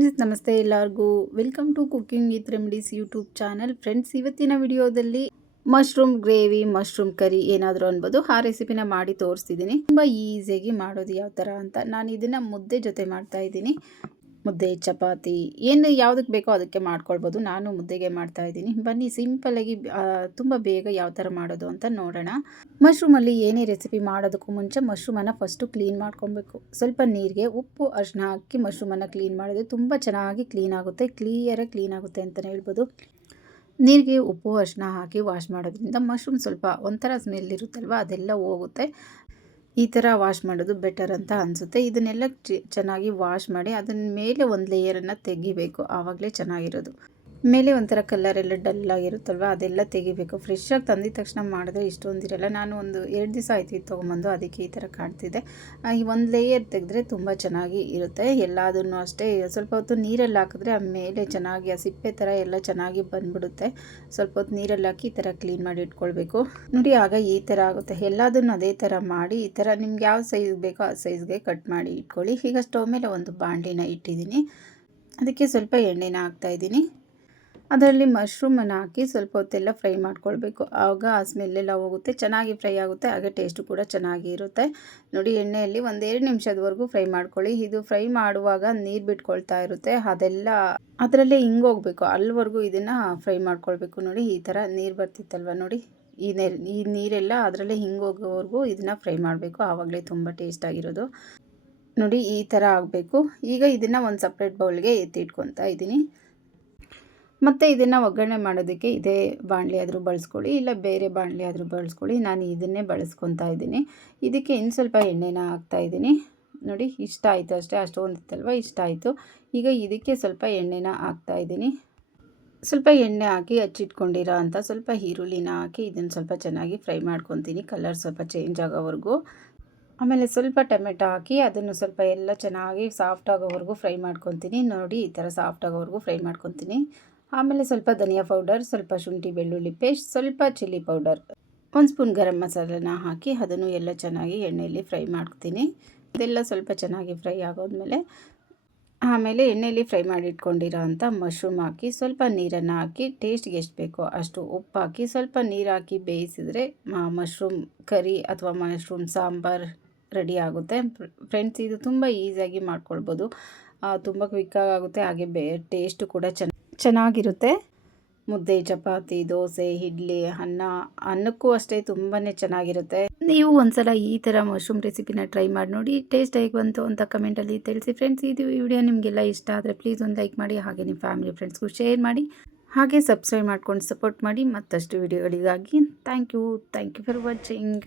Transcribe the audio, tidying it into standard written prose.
Friends ನಮಸ್ತೆ ಎಲ್ಲರಿಗೂ welcome to cooking with remedies YouTube channel. Friends ಇವತ್ತಿನ ವಿಡಿಯೋದಲ್ಲಿ ಮಶ್ರೂಮ್ ಗ್ರೇವಿ ಮಶ್ರೂಮ್ ಕರಿ ಏನಾದರೂ ಅನ್ಬೋದು ಆ ರೆಸಿಪಿನ ಮಾಡಿ ತೋರಿಸ್ತಿದ್ದೀನಿ. ತುಂಬ ಈಸಿಯಾಗಿ ಮಾಡೋದು ಯಾವ ಥರ ಅಂತ. ನಾನು ಇದನ್ನು ಮುದ್ದೆ ಜೊತೆ ಮಾಡ್ತಾ ಇದ್ದೀನಿ. ಮುದ್ದೆ ಚಪಾತಿ ಏನು ಯಾವುದಕ್ಕೆ ಬೇಕೋ ಅದಕ್ಕೆ ಮಾಡ್ಕೊಳ್ಬೋದು. ನಾನು ಮುದ್ದೆಗೆ ಮಾಡ್ತಾ ಇದ್ದೀನಿ. ಬನ್ನಿ ಸಿಂಪಲ್ಲಾಗಿ ತುಂಬ ಬೇಗ ಯಾವ ಥರ ಮಾಡೋದು ಅಂತ ನೋಡೋಣ. ಮಶ್ರೂಮಲ್ಲಿ ಏನೇ ರೆಸಿಪಿ ಮಾಡೋದಕ್ಕೂ ಮುಂಚೆ ಮಶ್ರೂಮನ್ನು ಫಸ್ಟು ಕ್ಲೀನ್ ಮಾಡ್ಕೊಬೇಕು. ಸ್ವಲ್ಪ ನೀರಿಗೆ ಉಪ್ಪು ಅರಿಶಿನ ಹಾಕಿ ಮಶ್ರೂಮನ್ನು ಕ್ಲೀನ್ ಮಾಡಿದ್ರೆ ತುಂಬ ಚೆನ್ನಾಗಿ ಕ್ಲೀನ್ ಆಗುತ್ತೆ, ಕ್ಲಿಯರಾಗಿ ಕ್ಲೀನ್ ಆಗುತ್ತೆ ಅಂತಲೇ ಹೇಳ್ಬೋದು. ನೀರಿಗೆ ಉಪ್ಪು ಅರಿಶಿನ ಹಾಕಿ ವಾಶ್ ಮಾಡೋದ್ರಿಂದ ಮಶ್ರೂಮ್ ಸ್ವಲ್ಪ ಒಂಥರ ಸ್ಮೆಲ್ ಇರುತ್ತಲ್ವ ಅದೆಲ್ಲ ಹೋಗುತ್ತೆ. ಈ ಥರ ವಾಶ್ ಮಾಡೋದು ಬೆಟರ್ ಅಂತ ಅನಿಸುತ್ತೆ. ಇದನ್ನೆಲ್ಲ ಚೆನ್ನಾಗಿ ವಾಶ್ ಮಾಡಿ ಅದನ್ನ ಮೇಲೆ ಒಂದು ಲೇಯರನ್ನು ತೆಗಿಬೇಕು, ಆವಾಗಲೇ ಚೆನ್ನಾಗಿರೋದು. ಮೇಲೆ ಒಂಥರ ಕಲರೆಲ್ಲ ಡಲ್ಲಾಗಿರುತ್ತಲ್ವ ಅದೆಲ್ಲ ತೆಗಿಬೇಕು. ಫ್ರೆಶ್ಶಾಗಿ ತಂದಿದ ತಕ್ಷಣ ಮಾಡಿದ್ರೆ ಇಷ್ಟೊಂದಿರಲ್ಲ. ನಾನು ಒಂದು 2 ದಿವಸ ಆಯ್ತು ಇದು ತೊಗೊಂಬಂದು, ಅದಕ್ಕೆ ಈ ಥರ ಕಾಣ್ತಿದೆ. ಈ ಒಂದು ಲೇಯರ್ ತೆಗೆದ್ರೆ ತುಂಬ ಚೆನ್ನಾಗಿ ಇರುತ್ತೆ. ಎಲ್ಲದನ್ನು ಅಷ್ಟೇ ಸ್ವಲ್ಪ ಹೊತ್ತು ನೀರಲ್ಲಿ ಹಾಕಿದ್ರೆ ಮೇಲೆ ಚೆನ್ನಾಗಿ ಆ ಸಿಪ್ಪೆ ಥರ ಎಲ್ಲ ಚೆನ್ನಾಗಿ ಬಂದ್ಬಿಡುತ್ತೆ. ಸ್ವಲ್ಪ ಹೊತ್ತು ನೀರಲ್ಲಿ ಹಾಕಿ ಈ ಥರ ಕ್ಲೀನ್ ಮಾಡಿ ಇಟ್ಕೊಳ್ಬೇಕು. ನೋಡಿ ಆಗ ಈ ಥರ ಆಗುತ್ತೆ. ಎಲ್ಲದನ್ನು ಅದೇ ಥರ ಮಾಡಿ ಈ ಥರ ನಿಮ್ಗೆ ಯಾವ ಸೈಜ್ ಬೇಕೋ ಆ ಸೈಜ್ಗೆ ಕಟ್ ಮಾಡಿ ಇಟ್ಕೊಳ್ಳಿ. ಈಗ ಸ್ಟವ್ ಮೇಲೆ ಒಂದು ಬಾಣಲಿನ ಇಟ್ಟಿದ್ದೀನಿ. ಅದಕ್ಕೆ ಸ್ವಲ್ಪ ಎಣ್ಣೆನ ಹಾಕ್ತಾಯಿದ್ದೀನಿ. ಅದರಲ್ಲಿ ಮಶ್ರೂಮನ್ನು ಹಾಕಿ ಸ್ವಲ್ಪ ಹೊತ್ತೆಲ್ಲ ಫ್ರೈ ಮಾಡ್ಕೊಳ್ಬೇಕು. ಆವಾಗ ಆ ಸ್ಮೆಲ್ಲೆಲ್ಲ ಹೋಗುತ್ತೆ, ಚೆನ್ನಾಗಿ ಫ್ರೈ ಆಗುತ್ತೆ, ಹಾಗೆ ಟೇಸ್ಟು ಕೂಡ ಚೆನ್ನಾಗಿ ಇರುತ್ತೆ. ನೋಡಿ ಎಣ್ಣೆಯಲ್ಲಿ 1-2 ನಿಮಿಷದವರೆಗೂ ಫ್ರೈ ಮಾಡ್ಕೊಳ್ಳಿ. ಇದು ಫ್ರೈ ಮಾಡುವಾಗ ನೀರು ಬಿಟ್ಕೊಳ್ತಾ ಇರುತ್ತೆ, ಅದೆಲ್ಲ ಅದರಲ್ಲೇ ಹಿಂಗೋಗಬೇಕು, ಅಲ್ಲಿವರೆಗೂ ಇದನ್ನು ಫ್ರೈ ಮಾಡ್ಕೊಳ್ಬೇಕು. ನೋಡಿ ಈ ಥರ ನೀರು ಬರ್ತಿತ್ತಲ್ವ, ನೋಡಿ ಈ ನೀರೆಲ್ಲ ಅದರಲ್ಲೇ ಹಿಂಗೋಗೋವರೆಗೂ ಇದನ್ನು ಫ್ರೈ ಮಾಡಬೇಕು, ಆವಾಗಲೇ ತುಂಬ ಟೇಸ್ಟಾಗಿರೋದು. ನೋಡಿ ಈ ಥರ ಆಗಬೇಕು. ಈಗ ಇದನ್ನು ಒಂದು ಸಪ್ರೇಟ್ ಬೌಲ್ಗೆ ಎತ್ತಿಟ್ಕೊತಾ ಇದ್ದೀನಿ. ಮತ್ತು ಇದನ್ನು ಒಗ್ಗರಣೆ ಮಾಡೋದಕ್ಕೆ ಇದೇ ಬಾಣಲಿ ಆದರೂ ಬಳಸ್ಕೊಳ್ಳಿ, ಇಲ್ಲ ಬೇರೆ ಬಾಣಲಿ ಆದರೂ ಬಳಸ್ಕೊಳ್ಳಿ. ನಾನು ಇದನ್ನೇ ಬಳಸ್ಕೊತಾ ಇದ್ದೀನಿ. ಇದಕ್ಕೆ ಇನ್ನು ಸ್ವಲ್ಪ ಎಣ್ಣೆನ ಹಾಕ್ತಾಯಿದ್ದೀನಿ. ನೋಡಿ ಇಷ್ಟ ಆಯಿತು ಅಷ್ಟೇ, ಅಷ್ಟೊಂದಿತ್ತಲ್ವ, ಇಷ್ಟ ಆಯಿತು. ಈಗ ಇದಕ್ಕೆ ಸ್ವಲ್ಪ ಎಣ್ಣೆನ ಹಾಕ್ತಾಯಿದ್ದೀನಿ. ಸ್ವಲ್ಪ ಎಣ್ಣೆ ಹಾಕಿ ಹಚ್ಚಿಟ್ಕೊಂಡಿರೋ ಅಂಥ ಸ್ವಲ್ಪ ಈರುಳ್ಳಿನ ಹಾಕಿ ಇದನ್ನು ಸ್ವಲ್ಪ ಚೆನ್ನಾಗಿ ಫ್ರೈ ಮಾಡ್ಕೊತೀನಿ, ಕಲರ್ ಸ್ವಲ್ಪ ಚೇಂಜ್ ಆಗೋವರೆಗೂ. ಆಮೇಲೆ ಸ್ವಲ್ಪ ಟೊಮೆಟೊ ಹಾಕಿ ಅದನ್ನು ಸ್ವಲ್ಪ ಎಲ್ಲ ಚೆನ್ನಾಗಿ ಸಾಫ್ಟ್ ಆಗೋವರೆಗೂ ಫ್ರೈ ಮಾಡ್ಕೊತೀನಿ. ನೋಡಿ ಈ ಥರ ಸಾಫ್ಟ್ ಆಗೋವರೆಗೂ ಫ್ರೈ ಮಾಡ್ಕೊತೀನಿ. ಆಮೇಲೆ ಸ್ವಲ್ಪ ಧನಿಯಾ ಪೌಡರ್, ಸ್ವಲ್ಪ ಶುಂಠಿ ಬೆಳ್ಳುಳ್ಳಿ ಪೇಸ್ಟ್, ಸ್ವಲ್ಪ ಚಿಲ್ಲಿ ಪೌಡರ್, 1 ಸ್ಪೂನ್ ಗರಂ ಮಸಾಲನ ಹಾಕಿ ಅದನ್ನು ಎಲ್ಲ ಚೆನ್ನಾಗಿ ಎಣ್ಣೆಯಲ್ಲಿ ಫ್ರೈ ಮಾಡ್ತೀನಿ. ಇದೆಲ್ಲ ಸ್ವಲ್ಪ ಚೆನ್ನಾಗಿ ಫ್ರೈ ಆಗೋದ್ಮೇಲೆ ಆಮೇಲೆ ಎಣ್ಣೆಯಲ್ಲಿ ಫ್ರೈ ಮಾಡಿ ಇಟ್ಕೊಂಡಿರೋ ಅಂಥ ಮಶ್ರೂಮ್ ಹಾಕಿ ಸ್ವಲ್ಪ ನೀರನ್ನು ಹಾಕಿ ಟೇಸ್ಟ್ಗೆ ಎಷ್ಟು ಬೇಕೋ ಅಷ್ಟು ಉಪ್ಪು ಹಾಕಿ ಸ್ವಲ್ಪ ನೀರು ಹಾಕಿ ಬೇಯಿಸಿದ್ರೆ ಮಶ್ರೂಮ್ ಕರಿ ಅಥವಾ ಮಶ್ರೂಮ್ ಸಾಂಬಾರ್ ರೆಡಿ ಆಗುತ್ತೆ. ಫ್ರೆಂಡ್ಸ್ ಇದು ತುಂಬ ಈಸಿಯಾಗಿ ಮಾಡ್ಕೊಳ್ಬೋದು, ತುಂಬ ಕ್ವಿಕ್ಕಾಗಿ ಆಗುತ್ತೆ, ಹಾಗೆ ಟೇಸ್ಟು ಕೂಡ ಚೆನ್ನಾಗಿರುತ್ತೆ. ಮುದ್ದೆ ಚಪಾತಿ ದೋಸೆ ಇಡ್ಲಿ ಅನ್ನಕ್ಕೂ ಅಷ್ಟೇ ತುಂಬಾ ಚೆನ್ನಾಗಿರುತ್ತೆ. ನೀವು ಒಂದ್ಸಲ ಈ ಥರ ಮಶ್ರೂಮ್ ರೆಸಿಪಿನ ಟ್ರೈ ಮಾಡಿ ನೋಡಿ, ಟೇಸ್ಟ್ ಹೇಗೆ ಬಂತು ಅಂತ ಕಮೆಂಟಲ್ಲಿ ತಿಳಿಸಿ. ಫ್ರೆಂಡ್ಸ್ ಇದು ವಿಡಿಯೋ ನಿಮಗೆಲ್ಲ ಇಷ್ಟ ಆದರೆ ಪ್ಲೀಸ್ ಒಂದು ಲೈಕ್ ಮಾಡಿ, ಹಾಗೆ ನಿಮ್ಮ ಫ್ಯಾಮಿಲಿ ಫ್ರೆಂಡ್ಸ್ಗೂ ಶೇರ್ ಮಾಡಿ, ಹಾಗೆ ಸಬ್ಸ್ಕ್ರೈಬ್ ಮಾಡ್ಕೊಂಡು ಸಪೋರ್ಟ್ ಮಾಡಿ ಮತ್ತಷ್ಟು ವಿಡಿಯೋಗಳಿಗಾಗಿ. Thank you for watching.